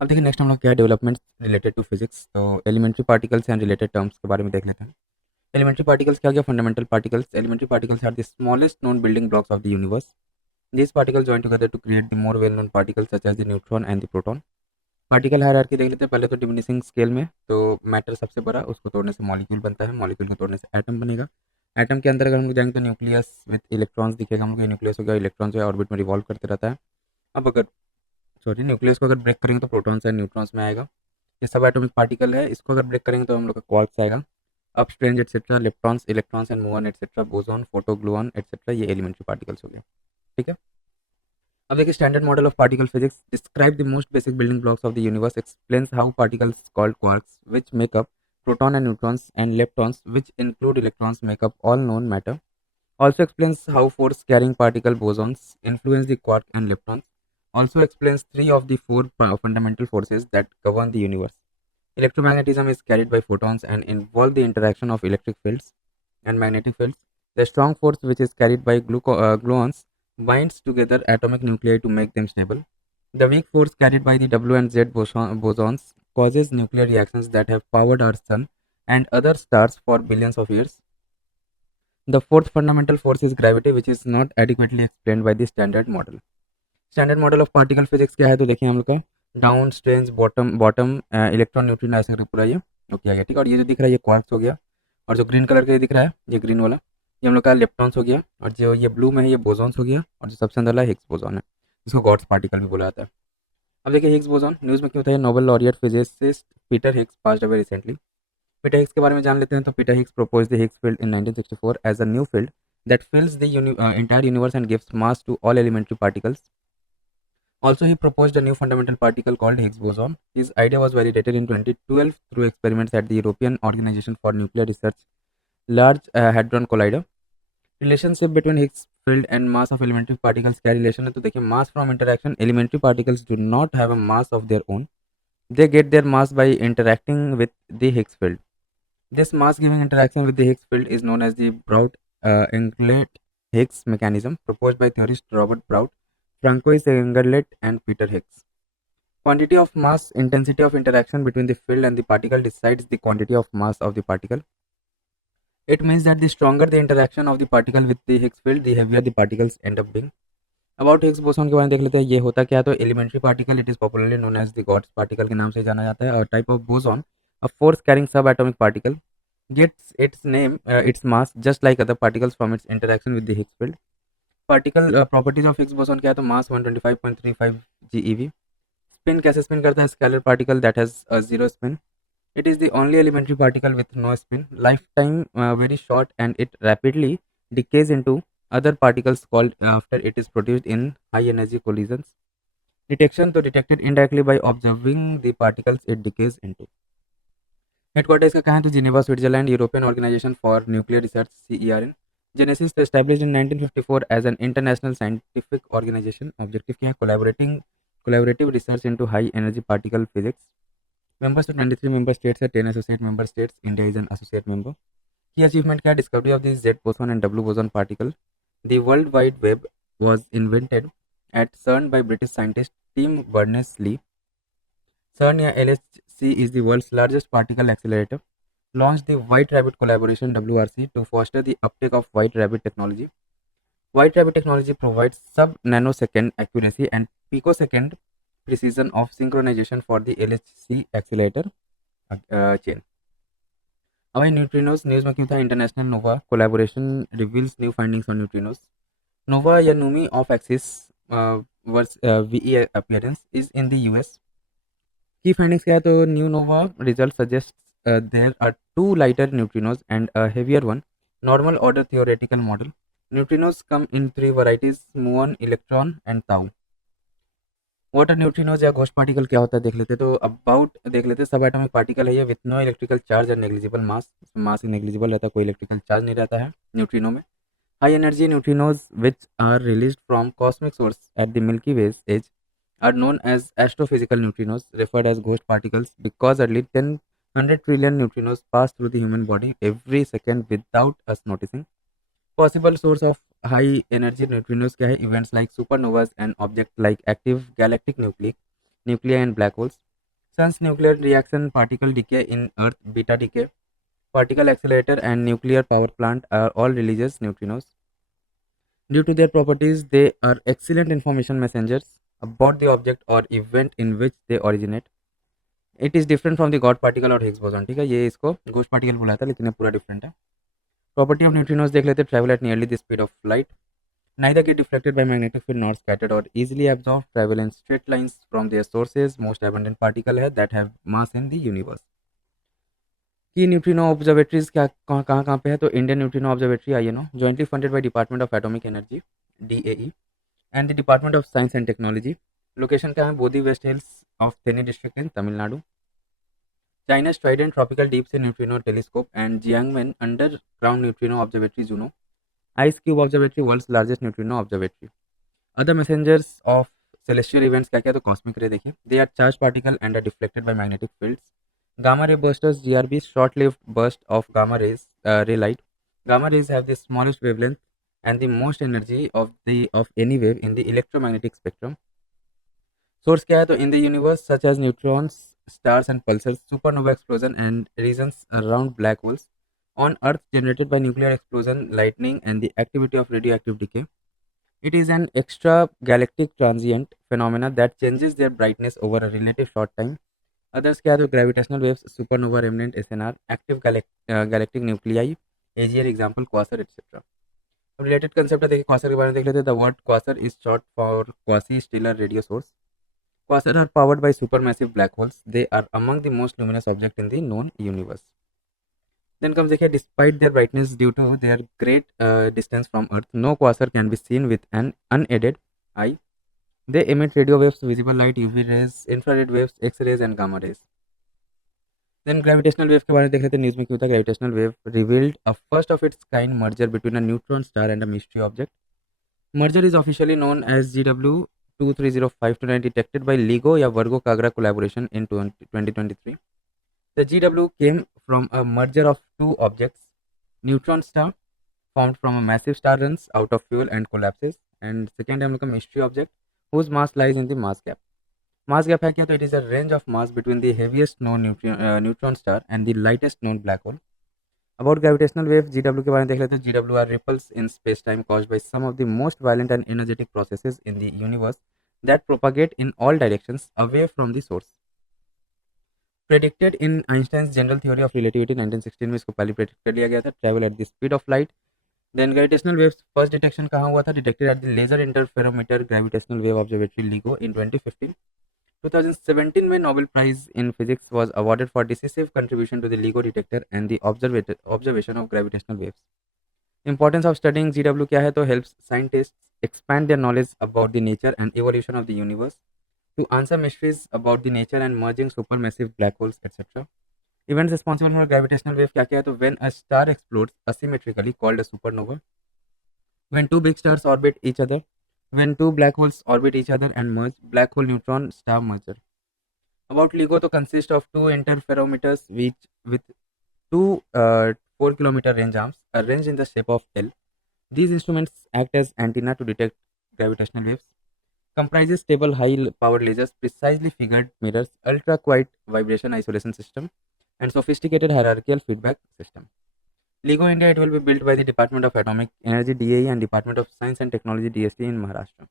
अब देखिए नेक्स्ट हम लोग क्या डेवलपमेंट्स रिलेटेड टू फिजिक्स, तो elementary particles and related terms के बारे में देख लेते हैं। एलिमेंट्री पार्टिकल्स क्या गया? Fundamental particles. Elementary particles are the smallest known building blocks of the universe. These particles join together to create the more well-known particles such as the neutron and the proton. Particle hierarchy देख लेते हैं पहले तो diminishing scale में। तो matter सबसे बड़ा, उसको तोड़ने से मॉलिक्यूल बनता है, मॉलिक्यूल को तोड़ने से एटम बनेगा। एटम के अंदर अगर हम लोग जाएंगे तो न्यूक्लियस विद इलेक्ट्रॉन्स दिखेगा हमको। न्यूक्लियस हो गया, इलेक्ट्रॉन जो है ऑर्बिट में रिवॉल्व करते रहता है। अब अगर न्यूक्लियस को अगर ब्रेक करेंगे तो प्रोटॉन्स एंड न्यूट्रॉन्स में आएगा। ये सब एटॉमिक पार्टिकल है। इसको अगर ब्रेक करेंगे तो हम लोग का क्वार्क्स आएगा। अब strange etcetera, leptons, electrons and muon etcetera, boson, photo gluon etcetera, ये एलिमेंट्री पार्टिकल्स हो गए। ठीक है। अब देखिए standard model of particle physics describe the most basic building blocks of the universe, explains how particles called quarks which make up proton and neutrons and leptons which include electrons make up all known matter. Also explains how force carrying particle bosons influence the quark and leptons. Also explains three of the four fundamental forces that govern the universe. Electromagnetism is carried by photons and involve the interaction of electric fields and magnetic fields. The strong force, which is carried by gluons, binds together atomic nuclei to make them stable. The weak force carried by the W and Z bosons causes nuclear reactions that have powered our sun and other stars for billions of years. The fourth fundamental force is gravity, which is not adequately explained by the standard model. Standard model of particle physics क्या है? तो देखिए हम लोग का down, strange, bottom bottom, electron, neutron, ऐसे करके पूरा ये ओके आ गया। ठीक है। और ये जो दिख रहा है ये क्वार्क्स हो गया। और जो ग्रीन कलर का ये दिख रहा है, ये ग्रीन वाला, ये हम लोग का लेप्टॉन्स हो गया। और जो ये ब्लू में है ये बोसॉन्स हो गया। और जो सबसे अंदर वाला हिग्स बोसॉन है, जिसको गॉड्स पार्टिकल भी बोला जाता है। अब देखिए हिग्स बोसॉन न्यूज़ में क्यों था? Nobel laureate physicist Peter Higgs passed away recently. Peter Higgs के बारे में जान लेते हैं। तो Peter Higgs proposed the Higgs field in 1964 as a new field that fills the entire universe and gives mass to all elementary particles. Also, he proposed a new fundamental particle called Higgs boson. His idea was validated in 2012 through experiments at the European Organization for Nuclear Research Large Hadron Collider. Relationship between Higgs field and mass of elementary particles क्या relation है? तो देखिए mass from interaction, elementary particles do not have a mass of their own. They get their mass by interacting with the Higgs field. This mass-giving interaction with the Higgs field is known as the Brout-Englert-Higgs mechanism, proposed by theorist Robert Brout, Francois Englert, and Peter Higgs. Quantity of mass, intensity of interaction between the field and the particle decides the quantity of mass of the particle. It means that the stronger the interaction of the particle with the Higgs field, the heavier the particles end up being. About Higgs boson के बारे में देख लेते हैं। ये होता क्या है? तो elementary particle, it is popularly known as the God's particle के नाम से जाना जाता है। और type of boson, a force carrying sub atomic particle, gets its name, its mass, just like other particles from its interaction with the Higgs field. Particle properties of Higgs boson क्या है? तो mass 125.35 GeV. Spin कैसे spin करता है? Scalar particle that has a zero spin. It is the only elementary particle with no spin. Lifetime very short and it rapidly decays into other particles called after it is produced in high energy collisions. Detection तो detected indirectly by observing the particles it decays into. Headquarter इसका कहाँ है? तो Geneva Switzerland. European organization for nuclear research CERN। Genesis established in 1954 as an international scientific organization. Objective क्या है? Collaborative research into high energy particle physics. Members तो 23 member states है, 10 associate member states, India is an associate member. की achievement क्या है? Discovery of the Z boson and W boson particle. The world wide web was invented eight CERN by British scientist Tim Berners-Lee. CERN या LHC is the world's largest particle accelerator. Launched the White Rabbit Collaboration WRC to foster the uptake of White Rabbit technology. White Rabbit technology provides sub-nanosecond accuracy and picosecond precision of synchronization for the LHC accelerator chain. अब neutrinos news में क्यों था? International NOvA collaboration reveals new findings on neutrinos. NOvA या NuMI off axis वर्स VE appearance is in the US. की findings क्या है? तो new NOvA result suggest there are two lighter neutrinos and a heavier one. Normal order theoretical model. Neutrinos come in three varieties, muon, electron and tau. Water neutrinos या ghost particle क्या होता है देख लेते। तो अबाउट देख लेते। सब एटॉमिक पार्टिकल है ये with no electrical charge and negligible mass. Mass negligible रहता है, कोई इलेक्ट्रिकल चार्ज नहीं रहता है न्यूट्रिनो में। High energy neutrinos which are released from cosmic source at the milky ways as are known as astrophysical neutrinos, referred as ghost particles, because early 100 trillion neutrinos pass through the human body every second without us noticing. Possible source of high energy neutrinos क्या है? Events like supernovas and objects like active galactic nuclei and black holes. Sun's nuclear reaction, particle decay in Earth, beta decay, particle accelerator, and nuclear power plant are all releases neutrinos. Due to their properties, they are excellent information messengers about the object or event in which they originate. It is different from the God particle और Higgs boson. ठीक है, ये इसको Ghost particle बोला था, लेकिन ये पूरा different है. Property of neutrinos देख लेते, travel at nearly the speed of light, neither get deflected by magnetic field nor scattered or easily absorbed, travel in straight lines from their sources, most abundant particle है that have mass in the universe. की neutrino observatories क्या कहाँ पे है, तो Indian neutrino observatory INO jointly funded by department of atomic energy DAE and the department of science and technology. Location क्या है, Bodi west hills of Theni district in Tamil Nadu. China's Trident Tropical Deep Sea Neutrino Telescope and Jiangmen Underground Neutrino Observatory Juno. Ice Cube Observatory, world's largest neutrino observatory. Other messengers of celestial events क्या क्या, तो cosmic ray देखिए, they are charged particle and are deflected by magnetic fields. Gamma ray bursters, GRB, short-lived burst of gamma rays, ray light. Gamma rays have the smallest wavelength and the most energy of any wave in the electromagnetic spectrum. Source क्या है, तो in the universe such as neutrons, stars and pulsars, supernova explosion and regions around black holes. On Earth, generated by nuclear explosion, lightning and the activity of radioactive decay. It is an extra galactic transient phenomena that changes their brightness over a relative short time. Others क्या है, तो gravitational waves, supernova remnant SNR, active galactic nuclei, AGR example quasar etc. Related concept है, देखिए quasar के बारे में देख लेते हैं. The word quasar is short for quasi-stellar radio source. Quasars are powered by supermassive black holes. They are among the most luminous objects in the known universe. Then comes here, despite their brightness due to their great distance from Earth, no quasar can be seen with an unaided eye. They emit radio waves, visible light, UV rays, infrared waves, X-rays and gamma rays. Then gravitational wave के बारे में देख लेते हैं. News में क्यों था, gravitational wave revealed a first of its kind merger between a neutron star and a mystery object. Merger is officially known as GW 23052 detected by LIGO या Virgo Kagra collaboration in 2023. The GW came from a merger of two objects. Neutron star formed from a massive star runs out of fuel and collapses. And second हम लोग का mystery object whose mass lies in the mass gap. Mass gap है क्या, तो it is a range of mass between the heaviest known neutron star and the lightest known black hole. About gravitational wave, GW के बारे में देख लेते हैं. GW are ripples in space-time caused by some of the most violent and energetic processes in the universe that propagate in all directions away from the source. Predicted in Einstein's general theory of relativity 1916 में इसको पहले predict कर लिया गया था. Travel at the speed of light. Then gravitational waves first detection कहाँ हुआ था, detected at the Laser Interferometer Gravitational Wave Observatory LIGO in 2015. 2017 में Nobel Prize in Physics was awarded for decisive contribution to the LIGO detector and the observation of gravitational waves. Importance of studying GW क्या है, तो helps scientists expand their knowledge about the nature and evolution of the universe, to answer mysteries about the nature and merging supermassive black holes etc. Events responsible for gravitational wave क्या क्या है, तो when a star explodes asymmetrically called a supernova, when two big stars orbit each other, when two black holes orbit each other and merge, black hole neutron star merger. About LIGO, to consist of two interferometers which with two 4-kilometer range arms arranged in the shape of L. These instruments act as antenna to detect gravitational waves. Comprises stable high-powered lasers, precisely figured mirrors, ultra-quiet vibration isolation system, and sophisticated hierarchical feedback system. LIGO India, it will be built by the Department of Atomic Energy DAE and Department of Science and Technology DST in Maharashtra.